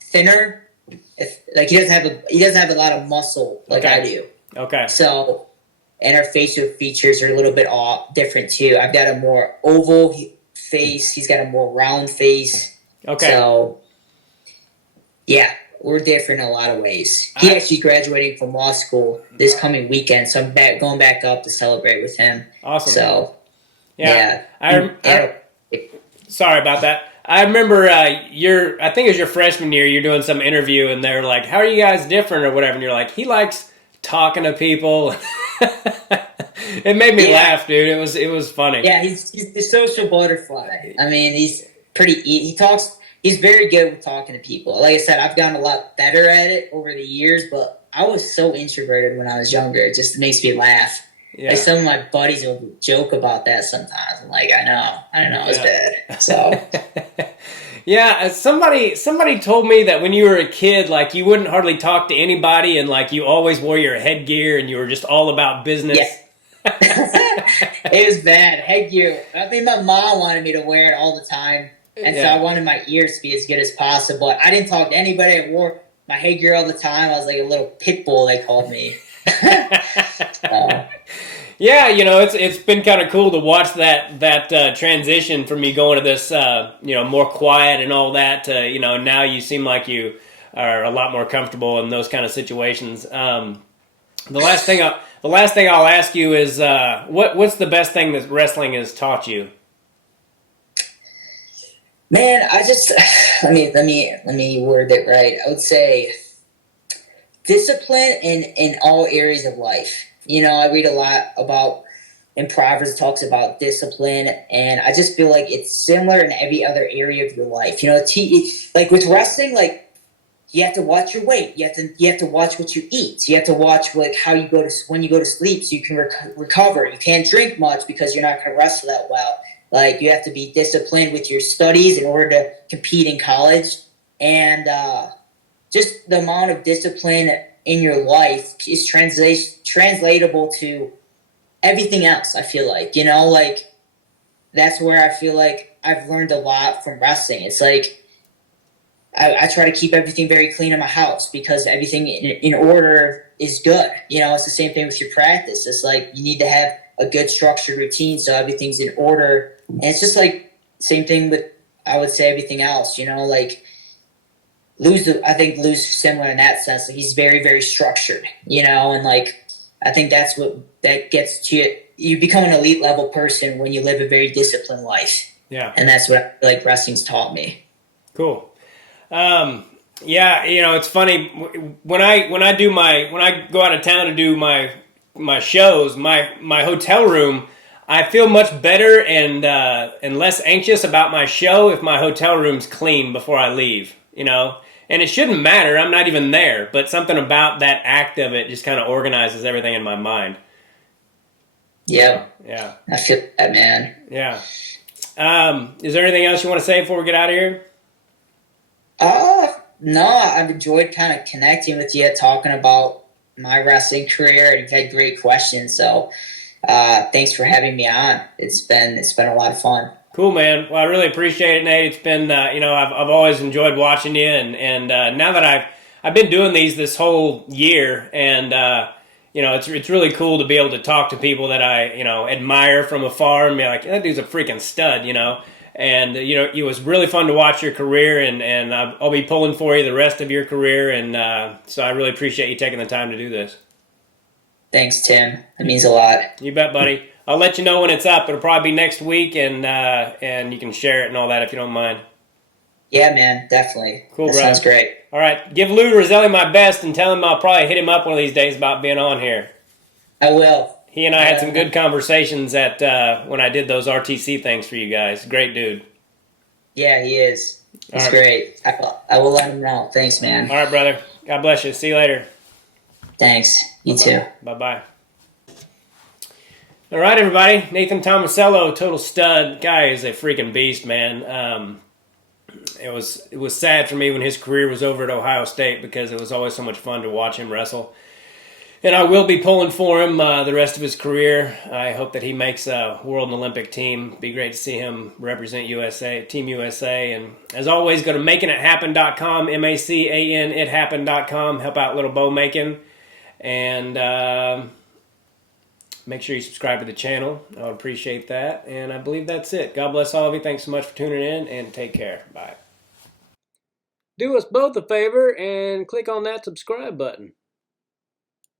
thinner. He doesn't have a lot of muscle like I do. Okay. So, and our facial features are a little bit different too. I've got a more oval face. He's got a more round face. Okay. So, yeah, we're different in a lot of ways. He actually graduating from law school this coming weekend, so I'm going back up to celebrate with him. Awesome. So, yeah. Sorry about that. I remember I think it was your freshman year, you're doing some interview, and they're like, how are you guys different or whatever? And you're like, he likes talking to people. It made me laugh, dude. It was funny. Yeah, he's the social butterfly. I mean, he's he's very good with talking to people. Like I said, I've gotten a lot better at it over the years, but I was so introverted when I was younger. It just makes me laugh. Yeah. Like some of my buddies will joke about that sometimes. I'm like, I know, it's bad. So, yeah, somebody told me that when you were a kid, like you wouldn't hardly talk to anybody, and like you always wore your headgear, and you were just all about business. Yeah. It was bad headgear. I mean, my mom wanted me to wear it all the time, and so I wanted my ears to be as good as possible. I didn't talk to anybody. I wore my headgear all the time. I was like a little pit bull, they called me. Yeah, it's been kind of cool to watch that transition from you going to this more quiet and all that to now you seem like you are a lot more comfortable in those kind of situations. The last thing I'll ask you is what's the best thing that wrestling has taught you? Man, I just let me word it right. I would say discipline in all areas of life. I read a lot about in Proverbs, it talks about discipline, and I just feel like it's similar in every other area of your life. Like with wrestling, like you have to watch your weight. You have to watch what you eat. You have to watch how you when you go to sleep, so you can recover. You can't drink much because you're not going to wrestle that well. Like you have to be disciplined with your studies in order to compete in college, and just the amount of discipline in your life is translatable to everything else. I feel like, like that's where I feel like I've learned a lot from wrestling. It's like I try to keep everything very clean in my house because everything in order is good. It's the same thing with your practice. It's like you need to have a good structured routine so everything's in order. And it's just like same thing with, I would say, everything else, like I think Lou's similar in that sense. Like he's very, very structured, and like I think that gets to you. You become an elite level person when you live a very disciplined life. Yeah. And that's what I feel like wrestling's taught me. Cool. Yeah, it's funny when I go out of town to do my shows, my hotel room, I feel much better and less anxious about my show if my hotel room's clean before I leave, And it shouldn't matter. I'm not even there, but something about that act of it just kind of organizes everything in my mind. Yeah. Yeah. I feel that, man. Yeah. Is there anything else you want to say before we get out of here? No, I've enjoyed kind of connecting with you, talking about my wrestling career, and you've had great questions. So, thanks for having me on. It's been a lot of fun. Cool, man. Well, I really appreciate it, Nate. It's been, I've always enjoyed watching you, and now that I've been doing these this whole year, and it's really cool to be able to talk to people that I admire from afar and be like, that dude's a freaking stud, And it was really fun to watch your career, and I'll be pulling for you the rest of your career, and so I really appreciate you taking the time to do this. Thanks, Tim. It means a lot. You bet, buddy. I'll let you know when it's up. It'll probably be next week, and you can share it and all that if you don't mind. Yeah, man, definitely. Cool, that bro. Sounds great. All right, give Lou Roselli my best and tell him I'll probably hit him up one of these days about being on here. I will. He and I had some good conversations at when I did those RTC things for you guys. Great dude. Yeah, he is. He's great. I will let him know. Thanks, man. All right, brother. God bless you. See you later. Thanks. You too. Bye-bye. All right, everybody. Nathan Tomasello, total stud. Guy is a freaking beast, man. It was sad for me when his career was over at Ohio State because it was always so much fun to watch him wrestle. And I will be pulling for him the rest of his career. I hope that he makes a World and Olympic team. Be great to see him represent USA, Team USA. And as always, go to makingithappen.com, MACAN, ithappen.com. Help out little Bo Macon. And make sure you subscribe to the channel. I would appreciate that. And I believe that's it. God bless all of you. Thanks so much for tuning in, and take care. Bye. Do us both a favor and click on that subscribe button.